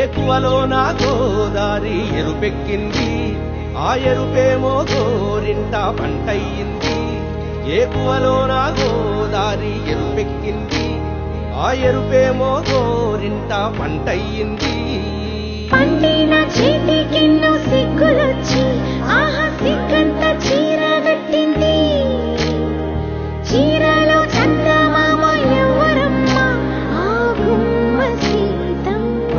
ఏకువలో నా గోదారి ఎరుపెక్కింది, ఆ ఎరుపేమో గోరింట పంటయ్యింది. ఏకువలో నా గోదారి ఎరుపెక్కింది, ఆ ఎరుపేమో గోరింట పంటయ్యింది. పండిన చేతికెన్నో సిగ్గులొచ్చి ఆహా సిగ్గంత చీర కట్టింది. చీరలో చందమామ ఎవరమ్మ, ఆ గుమ్మ సీతమ్మ.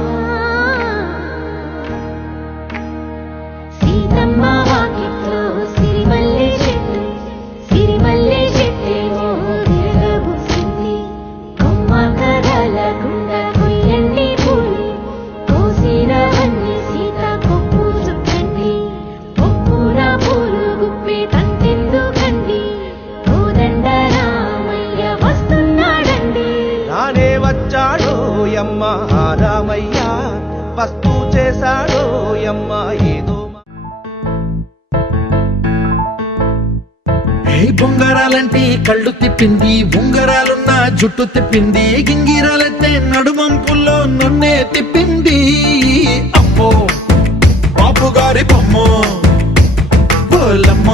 సీతమ్మ వాకిట్లో సిరిమల్లె చెట్టు, సిరిమల్లె చెట్టేమో తిరగబూసింది. కొమ్మ కదలకుండా కొయ్యండి పూలు, కోసినవన్నీ సీత కొప్పు చుట్టండి. కొప్పున పూలు గుప్పే తంతెందుకండి, కోదండ రామయ్య వస్తున్నాడండి. నానే వచ్చాడో యమ్మ ఆ రామయ్య, వస్తూ చేశాడో యమ్మ ఏదో. బొంగరాలంటే కళ్ళు తిప్పింది, ఉంగరాలున్న జుట్టు తిప్పింది, గింగిరాలైతే నడుమంపుల్లో నన్నే తిప్పింది. అమ్మో బాపు గారి బొమ్మ, పోలమ్మ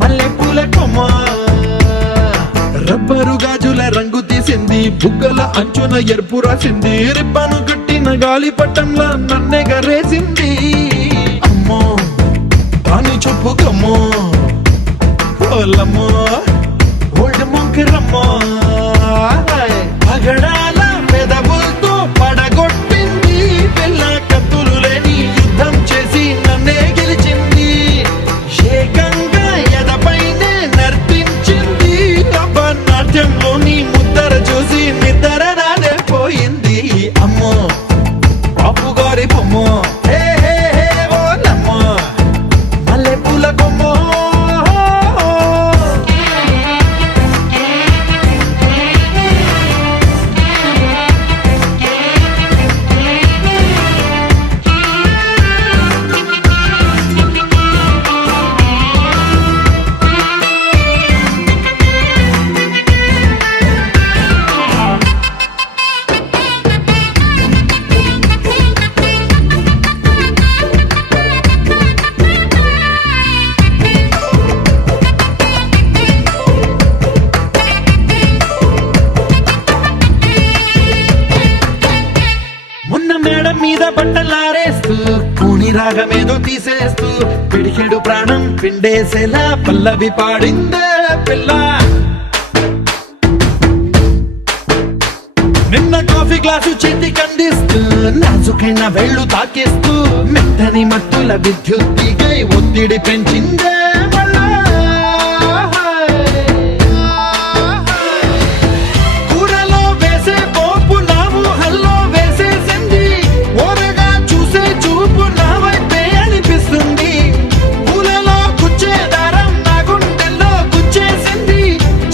మల్లె పూల కొమ్మ. రబ్బరు గాజుల రంగు తీసింది, బుగ్గల అంచున ఎరుపు రాసింది, రిబ్బను కట్టిన గాలి పట్టంలా నన్నే గరేసింది. అమ్మో దాని చెప్పు కమ్మో, పోలమ్మో ఓల్డ్ మొంకిరమ్మో. పగడాల పెదవులతో పడగొట్టింది, పిల్ల కత్తులు లేని యుద్ధం చేసి నన్నే గెలిచింది. ఏకంగా ఎదపైనే నర్తించింది, నాట్యంలోని ముద్దర చూసి నిద్ర నాదే పోయింది. అమ్మో బాపు గారి బొమ్మ, హే హే హే ఓలమ్మ మల్లె పూల కొమ్మ. మీద బట్టలారేస్తూ కూని రాగమేదో తీసేస్తూ పిడికెడు ప్రాణం పిండేసేలా పల్లవి పాడిందే పిల్ల. నిన్న కాఫీ గ్లాసు చేతి కందిస్తూ నాజుకైన వేళ్ళు తాకేస్తూ మెత్తని మత్తుల విద్యుత్తిగై ఒత్తిడి పెంచిందే మళ్ళా. కూరలో వేసే పోపు నా ఊహల్లో వేసేసింది, ఓరగా చూసే చూపు నా వైపే అనిపిస్తుంది. పూలలో గుచ్చే దారం నా గుండెల్లో గుచ్చేసింది,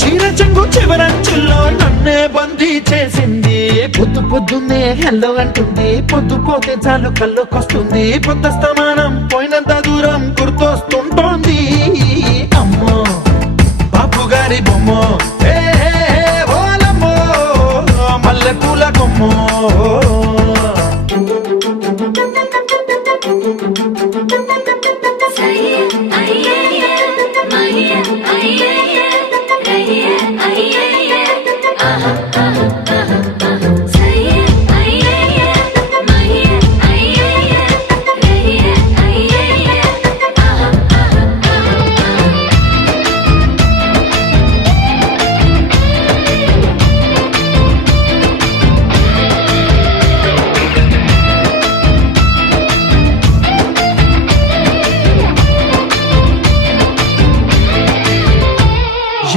చీర చెంగు చివరంచుల్లో నన్నే బందీ చేసింది. పొద్దు పొద్దున్నే హెల్లో అంటుంది, పొద్దు పోతే చాలు కళ్ళొకొస్తుంది, పొద్దస్తమానం పోయినంత దూరం గుర్తొస్తుంటోంది. అమ్మో బాపు గారి బొమ్మ, హే హే హే ఓలమ్మో మల్లె పూల కొమ్మ.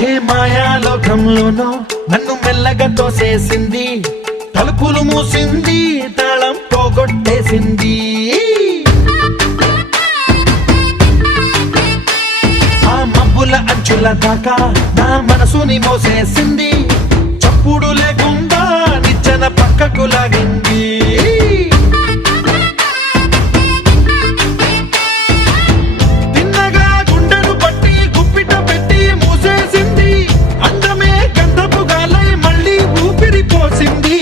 ఏ మాయాలోకంలోనో నన్ను మెల్లగా తోసేసింది, తలుపులు మూసింది, తాళం పోగొట్టేసింది. ఆ మబ్బుల అంచుల దాకా నా మనసుని మోసేసింది, చప్పుడు లేకుండా నిచ్చెన పక్కకు లాగింది. తిన్నగా గుండెను పట్టి గుప్పిట పెట్టి మూసేసింది, అందమే గంధపు గాలై మళ్ళీ ఊపిరి పోసింది.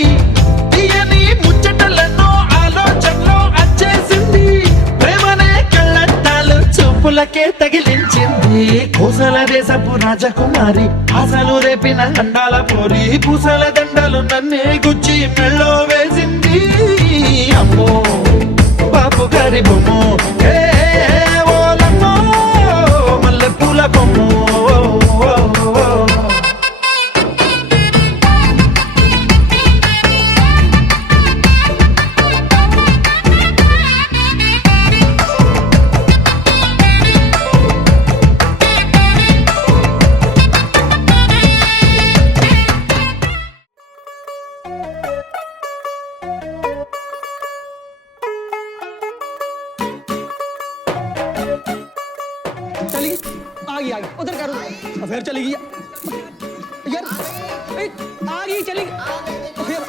తీయని ముచ్చటలెన్నో ఆల మనసులకే తగిలించింది కోసల దేశపు రాజకుమారి ఆశలు రేపిన అండాల పోరి పూసల దండలు నన్నే గుచ్చి మెళ్ళో వేసింది అమ్మో బాపు గారి బొమ్ము ఏ ఓలమ్మో మల్లె పూల బొమ్ము चली आ गई उधर करो फिर चली गई यार आ गई चली फिर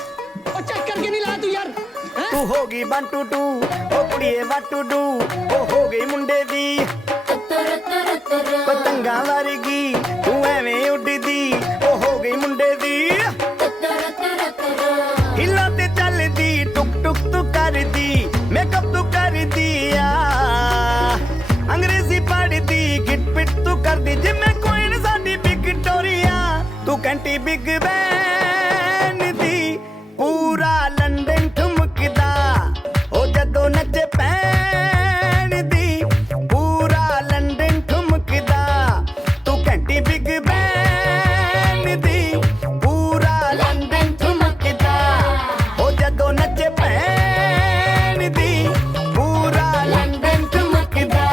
और चेक करके नहीं लाया तू यार तू होगी 1 2 2 ओ कुड़िए व्हाट टू डू ओ हो गई मुंडे दी पतंगा वारगी तू एवें उड़दी ओ हो गई मुंडे दी हिला ते चलदी टुक टुक तू करदी मेकअप तू कर दिया अंग्रेजी पढ़दी गिट पिट तू कर दी जिम्मे कोई न साडी विक्टोरिया तू कंटी बिग बैन दी पूरा लंदन ठुमकदा ओ जदों नचे पैन दी पूरा लंदन ठुमकदा तू कंटी बिग बैन दी पूरा लंदन ठुमकदा ओ जदों नचे पैन दी पूरा लंदन ठुमकदा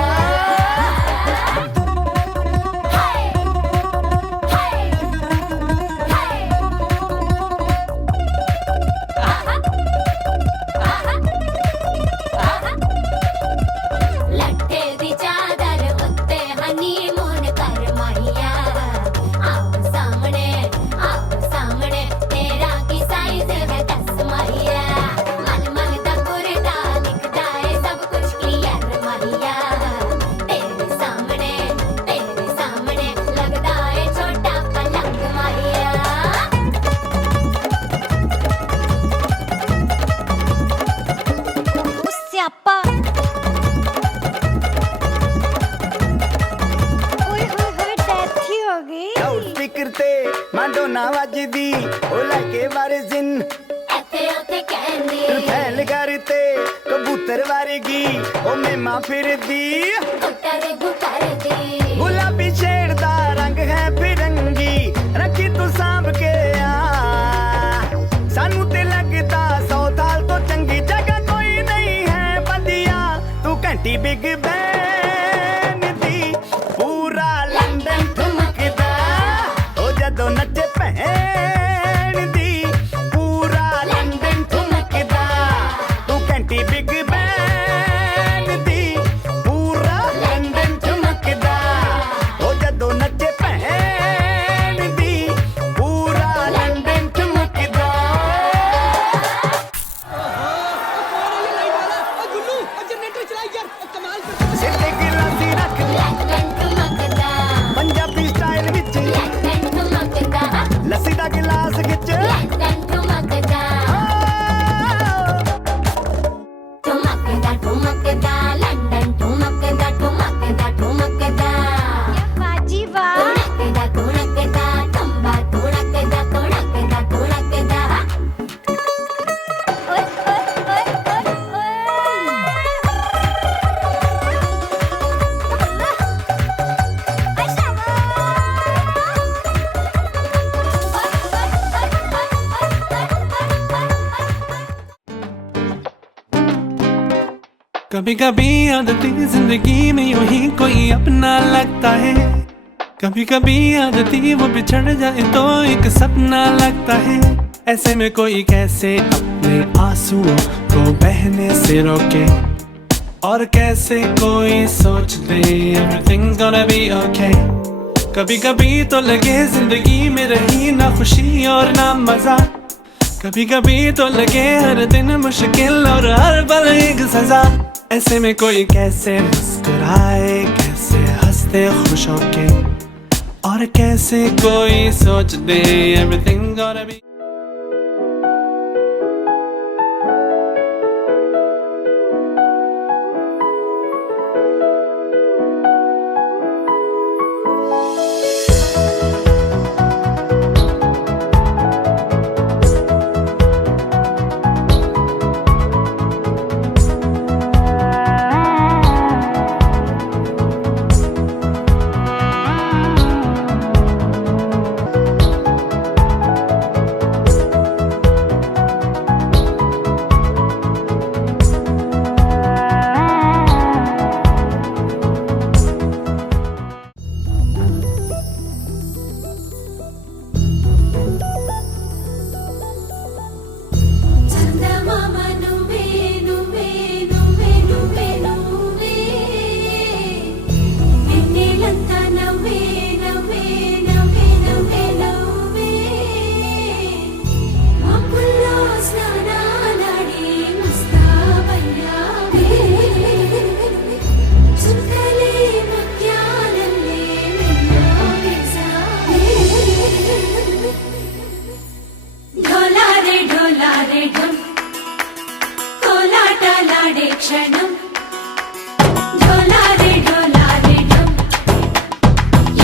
लट्टे दी चादर उत्ते हनीमून कर माहिया आओ सामने तेरा की साइज है 10 माहिया मन मन दा कुरदा दिखदा है सब कुछ क्लियर माहिया तेरे सामने लगदा है छोटा पलंग माहिया स्यापा ओए होए डेथ ही हो गई लाउड स्पीकर ते मांडोना वजदी ओ लाके वारिजिन एते ओते कहंदी फैल करते कबूतर वारगी ओ मेमा फिरदी गुटर दी गुलाबी शेर दा रंग है फिरंगी रखी तू सांभ के आ सानू ते लगदा 100 साल तो चंगी जगह कोई नहीं है बंदिया तू घंटी बिग बैन दी पूरा लंदन ठुमकदा ओ जदों नचे भैन दी पूरा लंदन ठुमकदा तू घंटी बिग बैन दी पूरा लंदन ठुमकदा ओ जदों नचे भैन दी पूरा लंदन ठुमकदा गुल्लू जनरेटर चला यार कमाल कर सिर ते गिलासी रख लंदन ठुमकदा पंजाबी स्टाइल विच लंदन ठुमकदा लस्सी दा गिलास खिच लंदन ठुमकदा ठुमकदा लंदन ठुमकदा ठुमकदा बाजी वाह ठुमकदा ठुमबा ठुमकदा ओए कभी कभी आदती जिंदगी में यूं ही कोई अपना लगता है कभी कभी आदती वो बिछड़ जाए तो एक सपना लगता है ऐसे में कोई कैसे अपने आंसुओं को बहने से रोके और कैसे कोई सोच दे everything's gonna be okay कभी कभी तो लगे जिंदगी में रही ना खुशी और ना मजा कभी कभी तो लगे हर दिन मुश्किल और हर पल एक सजा ऐसे में कोई कैसे मुस्कुराए कैसे हंसते खुश होके और कैसे कोई सोच दे everything's gonna be ढोलारे क्षणं ढोलारे ढोलारे ढम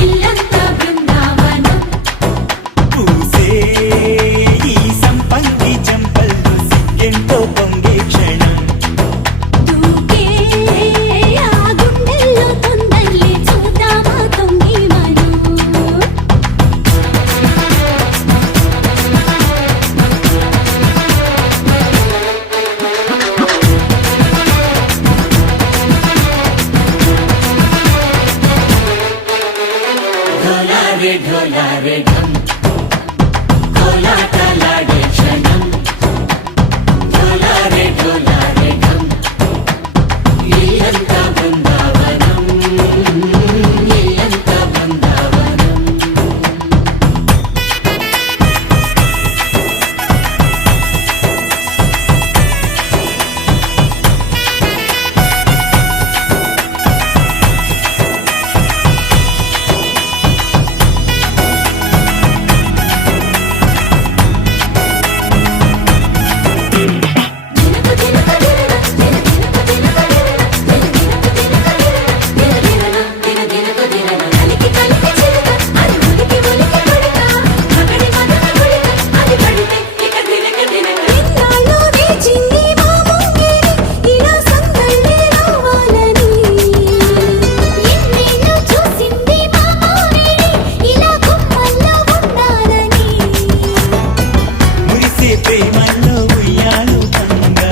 ఇల్లంతా బృందావనం పూసే ఈ సంపంగి చెంపల్లో సిగ్గెంతో పొంగే క్షణం దూకే ఆ గుండెల్లో తొందల్లి చూద్దామా తొంగి మనం ढोलारे ढोलारे ढम कोलाटलाडे क्षणं ढोलारे ढोलारे ढम ఇల్లంతా బృందావనం ఇల్లంతా బృందావనం దినకు దినక దిన దినకు దినన కలికి కలికి చిలుక అది ఉలికి ఉలికి కొడక మగడి మదన కొడక అది పడితే ఇక దినక దినక ఇన్నాళ్ళు వేచింది మా ముంగిరి ఇలా సందళ్ళే రావాలని ఎన్నేళ్ళు చూసింది మా మావేడి ఇలా గుమ్మల్లో ఉండాలని మురిసే ప్రేమల్లో ఉయ్యాలు పంగా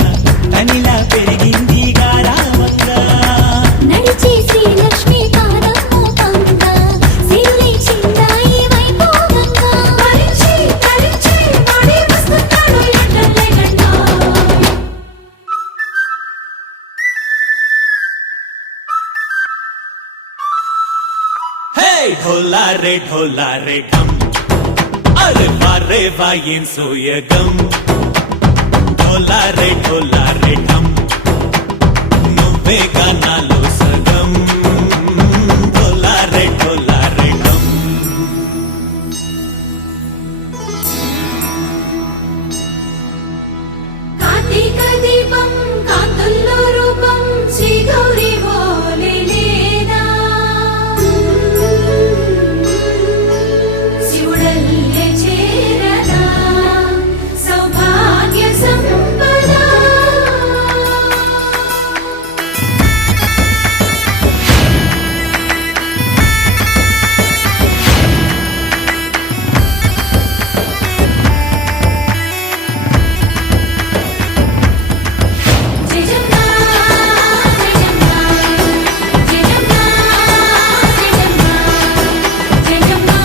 తనిలా పెరిగింది గారావంగా నడిచి శ్రీలక్ష్మి పాదము పంగ సిరులై చిందాయి వైభోగంగా పరిచి పరిచి వాడి వస్తున్నాడు ఎట్టలే గండా హే ढोलारे ढम అరే వారే వాయేం సోయగం ढोलारे ढम నువ్వే గానాలో సగం ढोलारे ढम కార్తీక దీపం కాంతుల్లో రూపం శ్రీ గౌరీ బోలే లేదా శివుడల్లే చేరదా సౌభాగ్య సంపద జయజమ్మా జయజమ్మా జయజమ్మా జయజమ్మా జయజమ్మా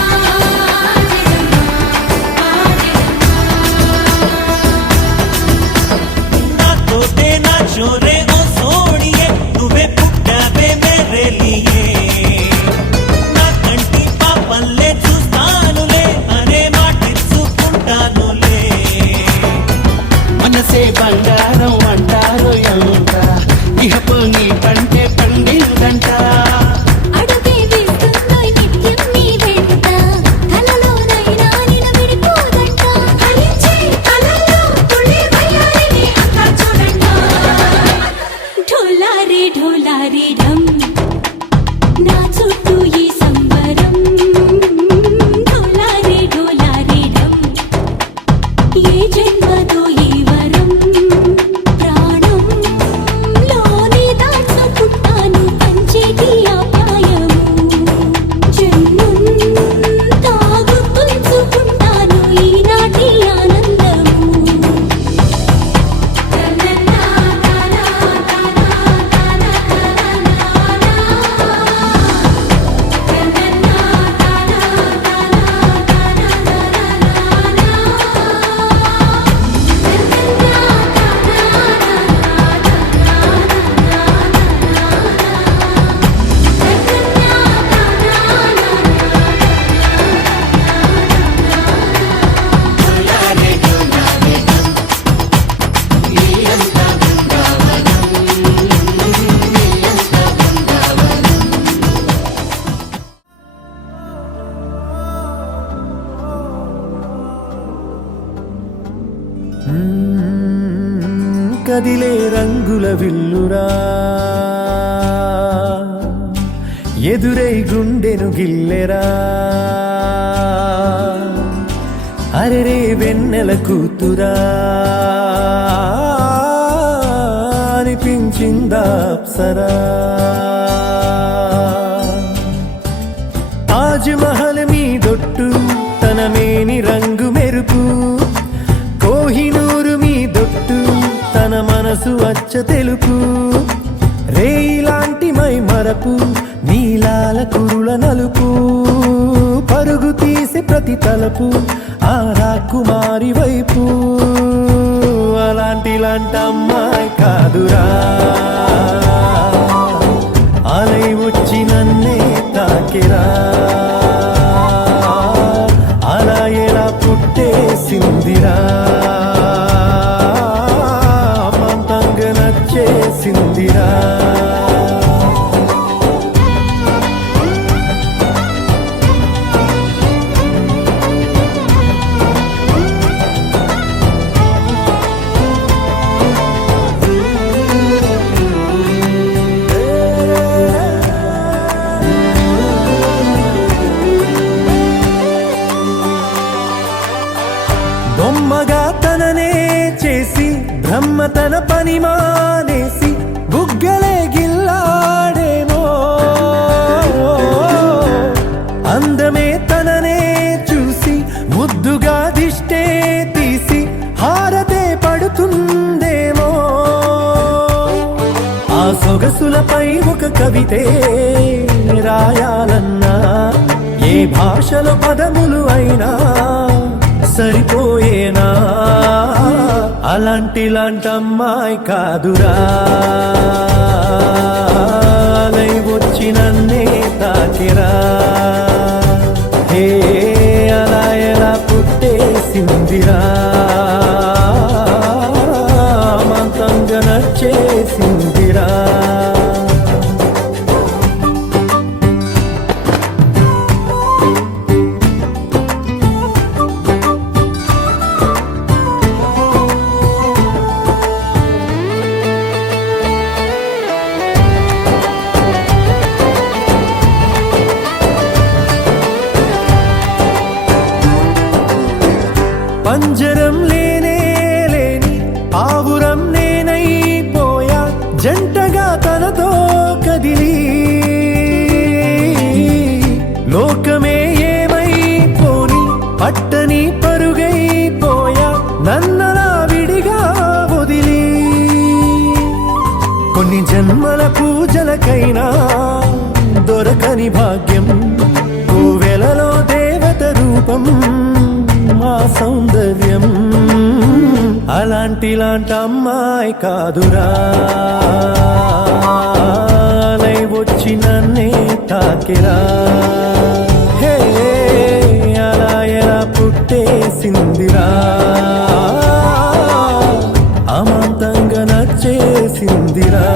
నా తోటే నా చోరే ఓ సోడియే నువ్వే పుట్టావే మేరే లియే నా కంటి పాపల్లే చూస్తానులే అనే మాటిచ్చుకుంటానులే మనసే బంగారం అంటారు ఎంత ఇహపు నీ పంటే పండిందంట అడుగే వేస్తుందోయ్ నిత్యం నీ వెంట కలలోనైనా నిలబడిపోదంట ఫలించే కలల్లో తుళ్ళి వయ్యారిని అంతా చూడంట కదిలే రంగుల విల్లురా ఎదురై గుండెను గిల్లెరా అరెరే వెన్నెల కూతురా అనిపించిందా అప్సరా తాజ్ మహల్ మీ దొట్టు తన మేని రంగు మెరుపు కోహినూరు మీ దొట్టు తన మనసు అచ్చ తెలుపు రేయిలాంటి మై మరపు నీలాల కురుల నలుపు పరుగు తీసే ప్రతి తలపు ఆ రాకుమారి వైపు అలాంటి అమ్మాయి కాదురా అలై వచ్చి నన్నే తాకిరా అలా ఎలా పుట్టేసిందిరా అమంతంగా నచ్చేసిందిరా బొమ్మగా తననే చేసి బ్రహ్మ తన పని మానేసి బుగ్గలే గిల్లాడేమో అందమే తననే చూసి ముద్దుగా దిష్టే తీసి హారతే పడుతుందేమో ఆ సొగసులపై ఒక కవితే రాయాలన్నా ఏ భాషలో పదములు అయినా సరిపోయేనా అలాంటి అమ్మాయి కాదురా అలై వచ్చి నన్నే తాకిరా హే అలా ఎలా పుట్టేసిందిరా మంతంగా నచ్చేసిందిరా పంజరం లేనే లేని పావురం నేనైపోయా జంటగా తనతో కదిలి లోకమే ఏమైపోని పట్టని పరుగైపోయా నన్నలా విడిగా వదిలి కొన్ని జన్మల పూజలకైనా దొరకని భాగ్యం కోవెలలో దేవత రూపం మా సౌందర్యం అలాంటి అమ్మాయి కాదురా అలై వచ్చి నన్నే తాకిరా హే అలా ఎలా పుట్టేసిందిరా అమాంతంగా నచ్చేసిందిరా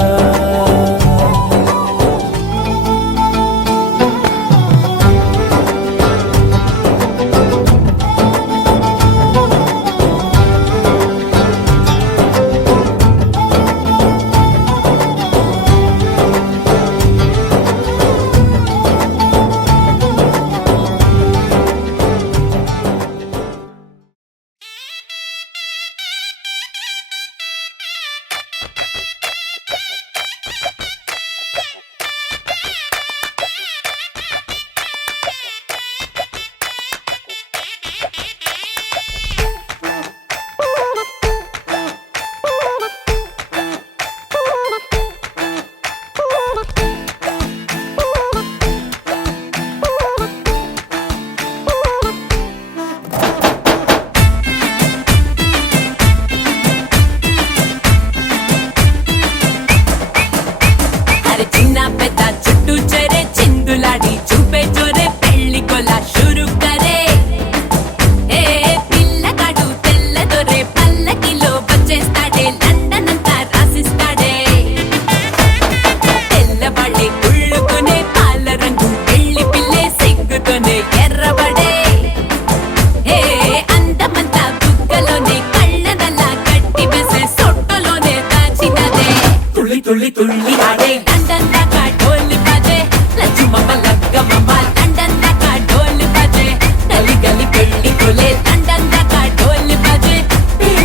తుళ్ళి తుళ్ళి ఆడే లండన్ దాకా డోలు బాజే లచ్చుమమ్మ లగ్గమమ్మ లండన్ దాకా డోలు బాజే గలి గలి పెళ్లి కొలే లండన్ దాకా డోలు బాజే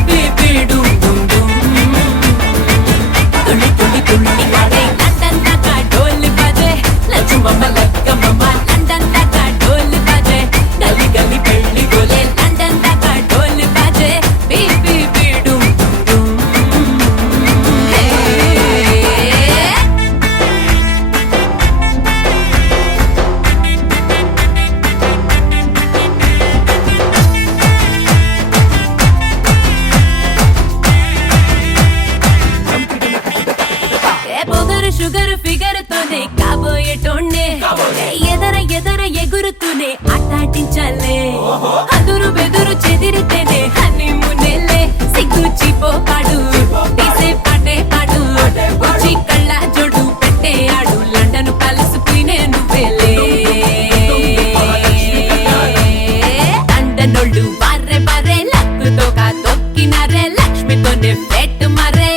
బీ బీ డూమ్ డూమ్ డూమ్ తుళ్ళి తుళ్ళి తుళ్ళి ఆడే లండన్ దాకా డోలు బాజే లచ్చుమమ్మ లగ్గమమ్మ లండన్ దాకా డోలు బాజే గలి గలి పెళ్లి కొలే లండన్ దాకా డోలు బాజే బీ బీ బీ డూమ్ డూమ్ పొగరు షుగర్ ఫిగర్ తోనే కాబోయేటోండే ఎదర ఎదర ఎగురుతూనే ఆటాటించాలే అదురు బెదురు చెదిరితేనే హనీమూనేలే సిగ్గు చిపోపాడు తీసే పాటే పాడు వచ్చి కళ్ళ జోడు పెట్టే ఆడు లండన్ ప్యాలెస్ పోయినే నువ్వేలే లండనోళ్ళు బార్రే బార్రే లక్కుతో తొక్కినారే లక్ష్మితోనే పెట్టు మరే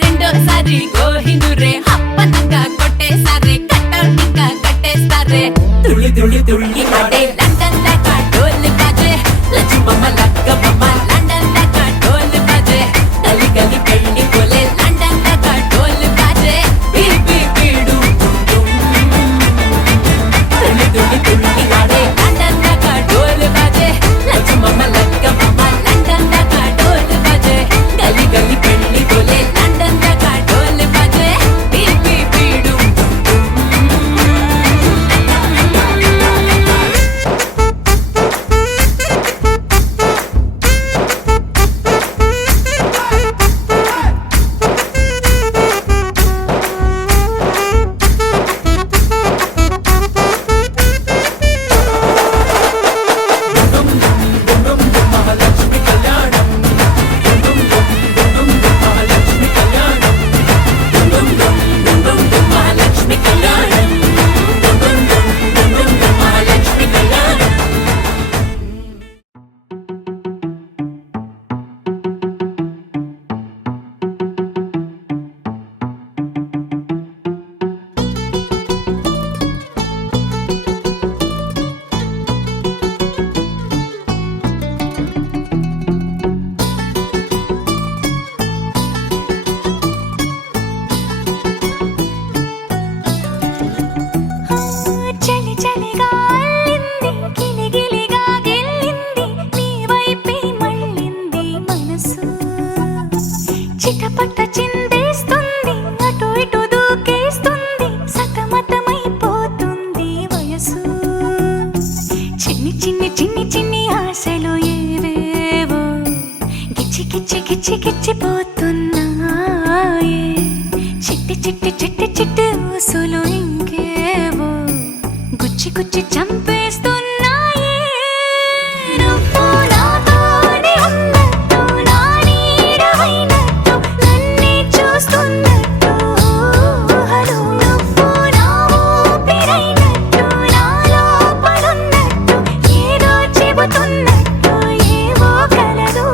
రెండోసారి గోహిందురే అప్పనంగా కొట్టేసారే కట్టౌట్ ఇంకా కట్టేస్తారే తుళ్ళి తుళ్ళి తుళ్ళి ఆడే లండన్ దాకా డోలు బాజే లచ్చుమమ్మ లగ్గమమ్మ లండన్ దాకా డోలు బాజే గలి గలి పెళ్లి కొలే లండన్ దాకా డోలు బాజే బీ బీ బీ డూమ్ డూమ్ తుళ్ళి తుళ్ళి తుళ్ళి ఆడే లండన్ దాకా డోలు బాజే లచ్చుమమ్మ లగ్గమమ్మ లండన్ దాకా డోలు బాజే గలి గలి పెళ్లి కొలే లండన్ దాకా డోలు బాజే బీ బీ బీ డూమ్ మహాలక్ష్మి కళ్యాణం మహాలక్ష్మి కళ్యాణం చలి చలిగా అల్లింది గిలిగిలిగా గెల్లింది నీ వైపే మళ్ళింది మనసు చిటపట చిందేస్తుంది అటు ఇటు దూకేస్తుంది సతమతమైపోతుంది వయసు చిన్ని చిన్ని చిన్ని చిన్ని ఆశలు ఏవేవో గిచ్చి గిచ్చి గిచ్చి గిచ్చిపోతున్నాయే చిట్టి చిట్టి చిట్టి చిట్టి ఊసులు ఇంకేవో గుచ్చి గుచ్చి చంపేస్తున్నాయే నువ్వు నాతోనే ఉన్నట్టు నా నీడవైనట్టు నన్నే చూస్తున్నట్టు ఊహలు నువ్వు నా ఊపిరైనట్టు నా లోపలున్నట్టు ఏదో చెబుతున్నట్టు ఏవో కలదు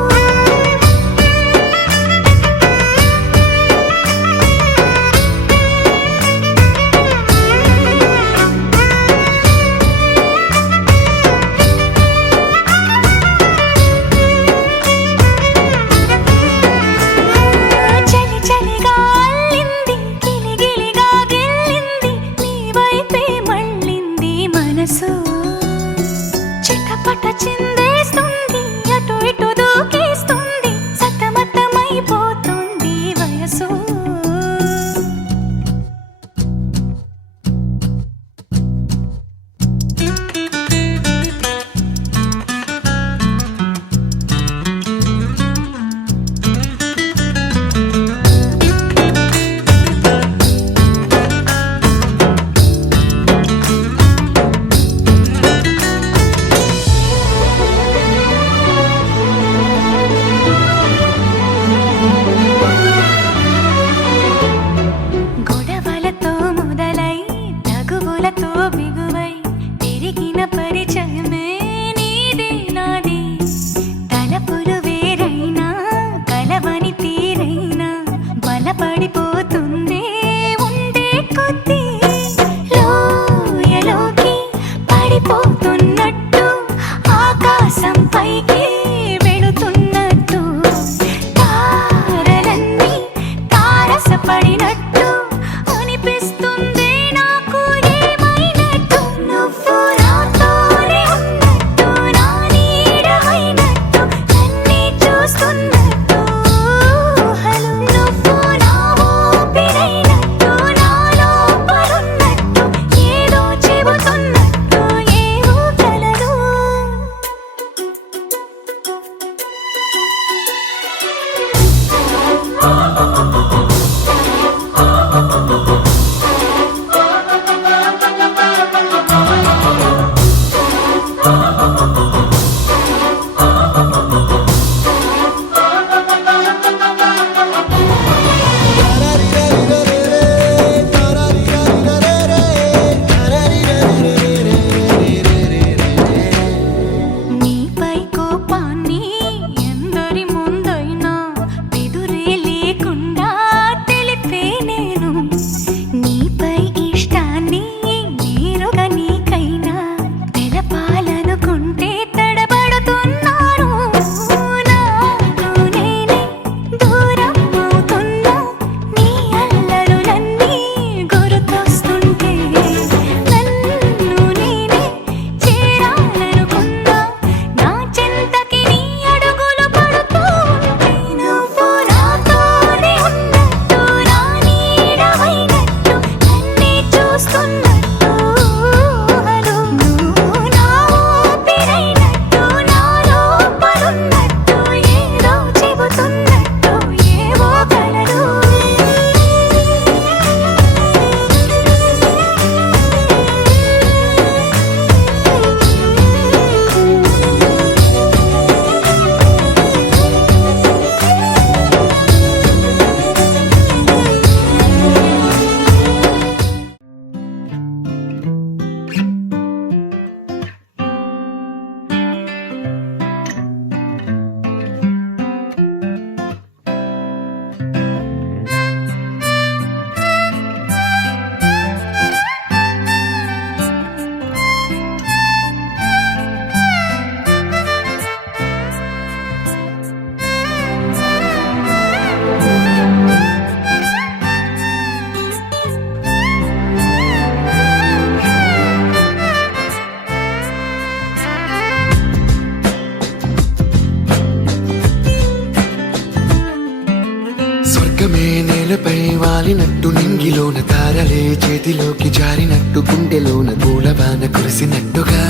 స్వర్గమే నేలపై వాలినట్టు నింగిలోన తారలే చేతిలోకి జారినట్టు గుండెలోన పూలవాన కురిసినట్టుగా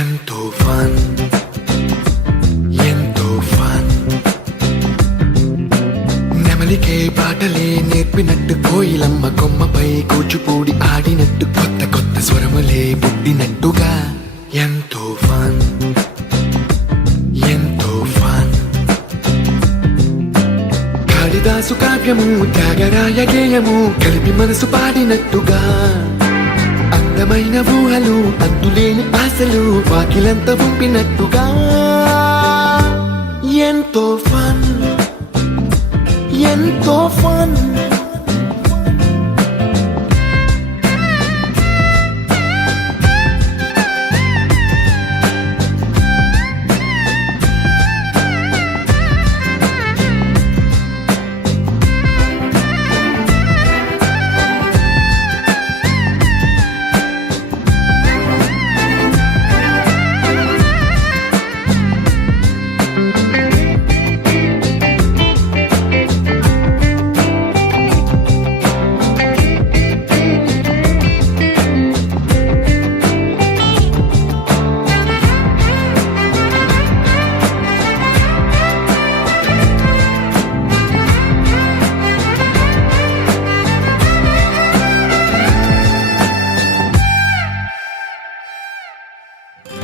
ఎంతో ఫన్ ఎంతో ఫన్ నెమలికే పాటలే నేర్పినట్టు కోయిలమ్మ కొమ్మపై కూచిపూడి ఆడినట్టు కొత్త కొత్త స్వరములే పుట్టినట్టుగా ఎంతో ఫన్ ఎంతో ఫన్ కాళిదాసు కావ్యము త్యాగరాయ గేయము కలిపి మనసు పాడినట్టుగా అందమైన ఊహలు అంతులేని ఆశలు వాకిలంత పంపినట్టుగా ఎంతో ఫన్ ఎంతో ఫన్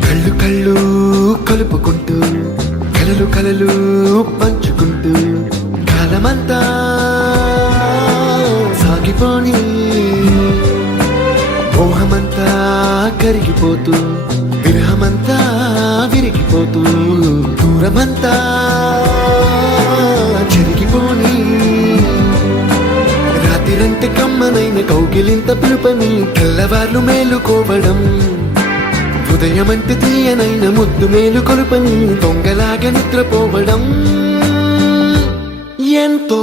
కళ్ళు కళ్ళు కలుపుకుంటూ కలలు కలలు పంచుకుంటూ కాలమంతా సాగిపోని మోహమంతా కరిగిపోతూ విరహమంతా విరిగిపోతూ దూరమంతా చెరిగిపోని రాత్రిరంటే కమ్మనైన కౌగిలింత పిలుపని తెల్లవార్లు మేలుకోవడం ఉదయమంటే తీయనైన ముద్దు మేలు కొలుపని దొంగలాగా నిద్రపోవడం ఎంతో